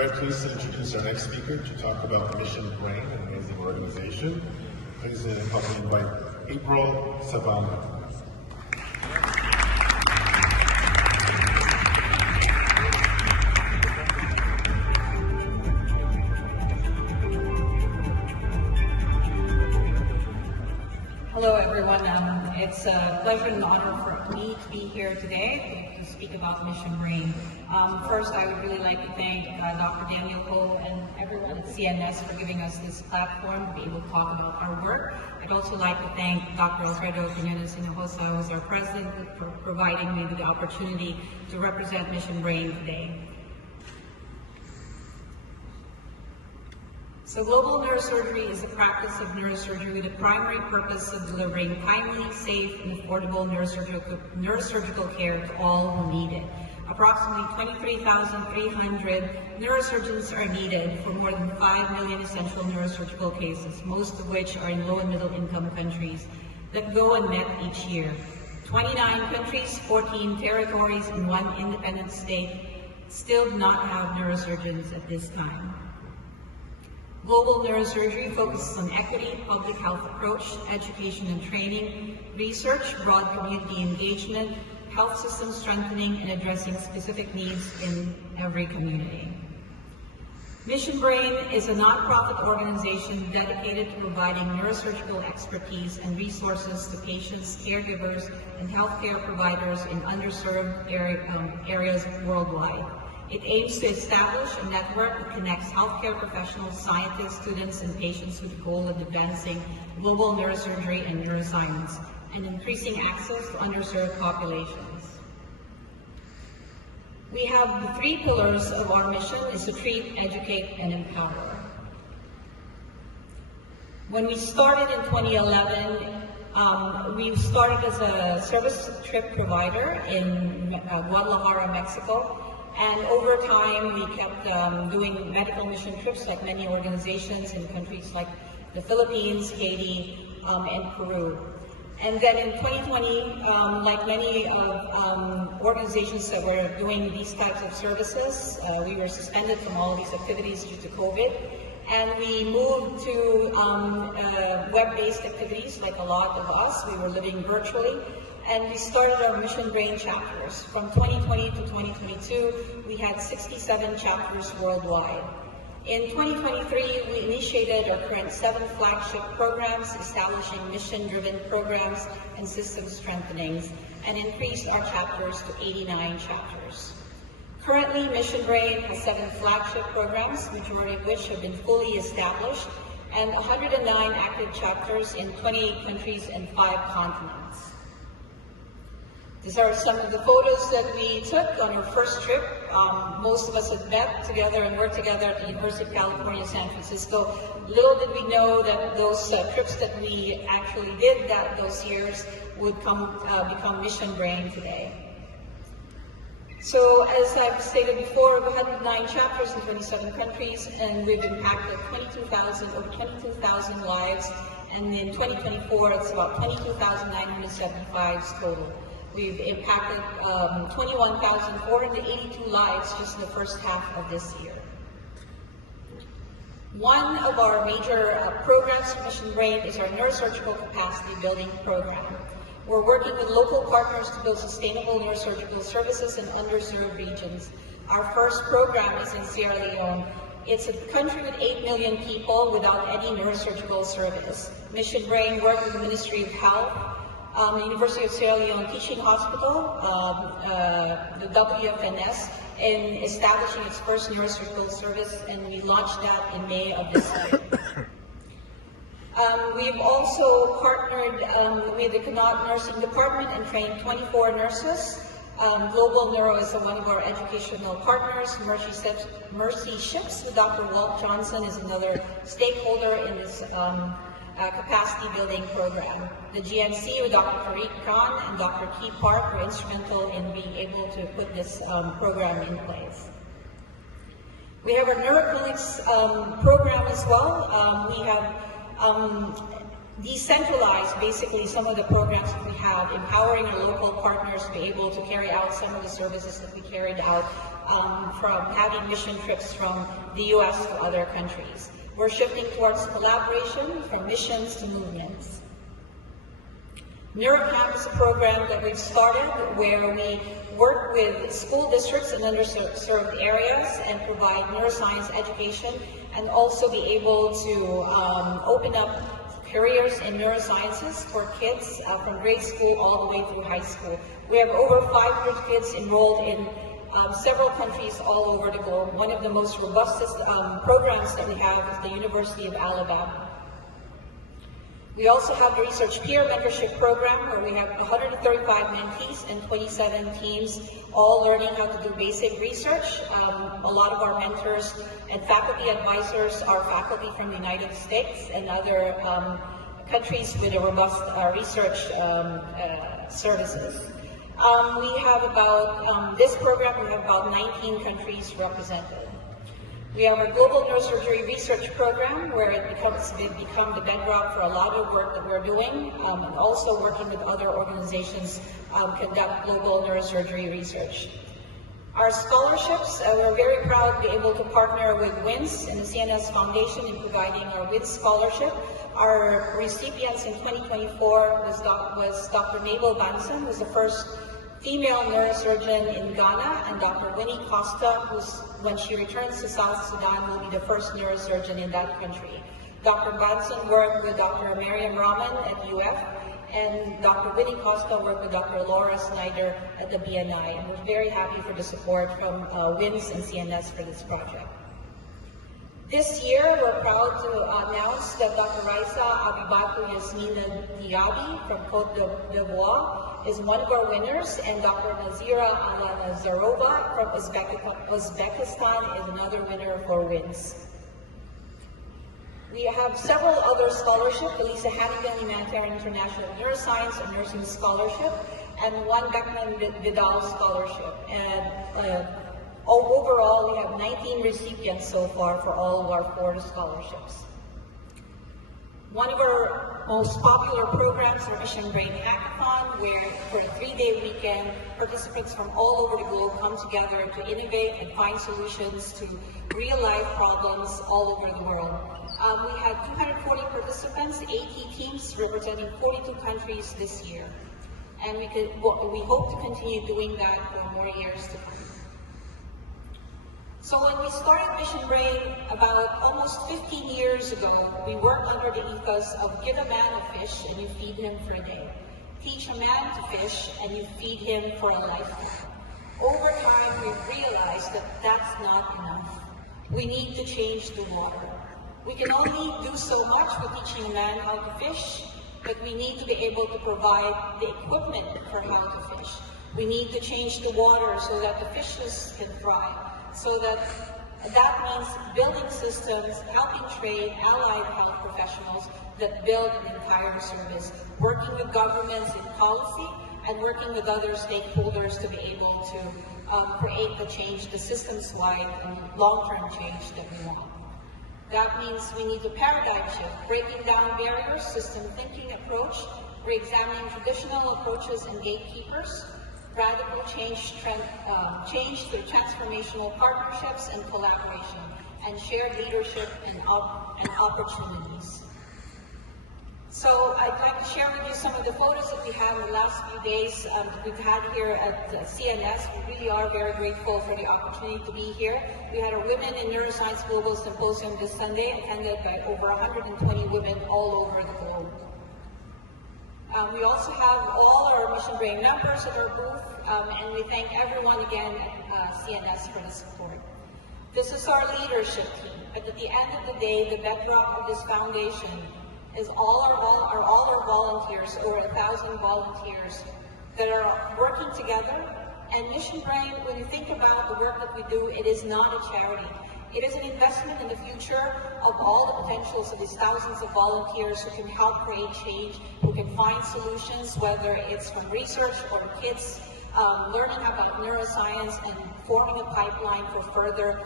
very pleased to introduce our next speaker to talk about Mission Brain, an amazing organization. Please help me invite April Sabangan. Hello everyone, it's a pleasure and honor for me to be here today to speak about Mission Brain. First, I would really like to thank Dr. Daniel Cole and everyone at CNS for giving us this platform to be able to talk about our work. I'd also like to thank Dr. Alfredo Hinojosa, who is our president, for providing me the opportunity to represent Mission Brain today. So global neurosurgery is the practice of neurosurgery with the primary purpose of delivering timely, safe, and affordable neurosurgical care to all who need it. Approximately 23,300 neurosurgeons are needed for more than 5 million essential neurosurgical cases, most of which are in low and middle income countries that go unmet each year. 29 countries, 14 territories, and 1 independent state still do not have neurosurgeons at this time. Global neurosurgery focuses on equity, public health approach, education and training, research, broad community engagement, health system strengthening, and addressing specific needs in every community. Mission Brain is a nonprofit organization dedicated to providing neurosurgical expertise and resources to patients, caregivers, and healthcare providers in underserved areas worldwide. It aims to establish a network that connects healthcare professionals, scientists, students, and patients with the goal of advancing global neurosurgery and neuroscience and increasing access to underserved populations. We have the 3 pillars of our mission is to treat, educate, and empower. When we started in 2011, we started as a service trip provider in Guadalajara, Mexico. And over time, we kept doing medical mission trips like many organizations in countries like the Philippines, Haiti, and Peru. And then in 2020, like many organizations that were doing these types of services, we were suspended from all of these activities due to COVID. And we moved to web-based activities like a lot of us. We were living virtually. And we started our Mission Brain chapters. From 2020 to 2022, we had 67 chapters worldwide. In 2023, we initiated our current 7 flagship programs, establishing mission-driven programs and system strengthenings, and increased our chapters to 89 chapters. Currently, Mission Brain has 7 flagship programs, majority of which have been fully established, and 109 active chapters in 28 countries and 5 continents. These are some of the photos that we took on our first trip. Most of us had met together and worked together at the University of California, San Francisco. Little did we know that those trips that we actually did those years would become Mission Brain today. So as I've stated before, we had 9 chapters in 27 countries, and we've impacted over 22,000 lives. And in 2024, it's about 22,975 total. We've impacted 21,482 lives just in the first half of this year. One of our major programs for Mission Brain is our neurosurgical capacity building program. We're working with local partners to build sustainable neurosurgical services in underserved regions. Our first program is in Sierra Leone. It's a country with 8 million people without any neurosurgical service. Mission Brain worked with the Ministry of Health, the University of Sierra Leone Teaching Hospital, the WFNS, in establishing its first neurosurgical service, and we launched that in May of this year. We've also partnered with the Connaught Nursing Department and trained 24 nurses. Global Neuro is one of our educational partners. Mercy Ships with Dr. Walt Johnson is another stakeholder in this capacity building program. The GNC with Dr. Tariq Khan and Dr. Key Park were instrumental in being able to put this program in place. We have our neuroclinics program as well. We have decentralized basically some of the programs that we have, empowering our local partners to be able to carry out some of the services that we carried out from having mission trips from the US to other countries. We're shifting towards collaboration from missions to movements. NeuroCamp is a program that we've started where we work with school districts in underserved areas and provide neuroscience education, and also be able to open up careers in neurosciences for kids from grade school all the way through high school. We have over 500 kids enrolled in several countries all over the globe. One of the most robustest programs that we have is the University of Alabama. We also have the Research Peer Mentorship Program, where we have 135 mentees and 27 teams, all learning how to do basic research. A lot of our mentors and faculty advisors are faculty from the United States and other countries with a robust research services. We have about, this program, we have about 19 countries represented. We have our Global Neurosurgery Research Program, where it become the bedrock for a lot of work that we're doing, and also working with other organizations conduct global neurosurgery research. Our scholarships, we're very proud to be able to partner with WINS and the CNS Foundation in providing our WINS scholarship. Our recipients in 2024 was Dr. Mabel Banson, who's the first female neurosurgeon in Ghana, and Dr. Winnie Costa, who's, when she returns to South Sudan, will be the first neurosurgeon in that country. Dr. Banson worked with Dr. Miriam Rahman at UF, and Dr. Winnie Costa worked with Dr. Laura Snyder at the BNI, and we're very happy for the support from WINS and CNS for this project. This year, we're proud to announce that Dr. Raisa Abibatu Yasmina Diaby from Côte d'Ivoire is one of our winners, and Dr. Nazira Alanazarova from Uzbekistan is another winner for WINS. We have several other scholarships: the Lisa Hannigan Humanitarian International Neuroscience and Nursing Scholarship, and one Beckman Vidal Scholarship. And overall, we have 19 recipients so far for all of our 4 scholarships. One of our most popular programs is our Mission Brain Hackathon, where for a 3-day weekend, participants from all over the globe come together to innovate and find solutions to real-life problems all over the world. We had 240 participants, 80 teams representing 42 countries this year. And we hope to continue doing that for more years to come. So when we started Mission Brain about almost 15 years ago, we worked under the ethos of give a man a fish and you feed him for a day. Teach a man to fish and you feed him for a lifetime. Over time, we've realized that that's not enough. We need to change the water. We can only do so much with teaching a man how to fish, but we need to be able to provide the equipment for how to fish. We need to change the water so that the fishes can thrive. So that means building systems, helping train allied health professionals that build an entire service, working with governments in policy and working with other stakeholders to be able to create the change, the systems-wide and long-term change that we want. That means we need a paradigm shift, breaking down barriers, system thinking approach, re-examining traditional approaches and gatekeepers, radical change through transformational partnerships and collaboration, and shared leadership and opportunities. So I'd like to share with you some of the photos that we have in the last few days that we've had here at CNS. We really are very grateful for the opportunity to be here. We had a Women in Neuroscience Global Symposium this Sunday, attended by over 120 women all over the globe. We also have all our Mission Brain members at our booth, and we thank everyone again at CNS for the support. This is our leadership team, but at the end of the day, the bedrock of this foundation is all our volunteers, over 1,000 volunteers that are working together. And Mission Brain, when you think about the work that we do, it is not a charity. It is an investment in the future of all the potentials of these thousands of volunteers who can help create change, who can find solutions, whether it's from research or kids learning about neuroscience and forming a pipeline for further,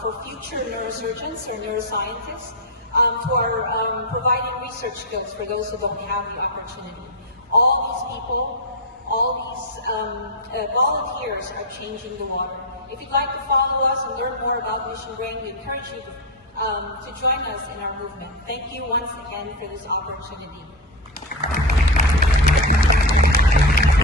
for future neurosurgeons or neuroscientists, to our providing research skills for those who don't have the opportunity. All these people, all these volunteers are changing the water. if you'd like to follow us and learn more about Mission Brain, we encourage you to join us in our movement. Thank you once again for this opportunity.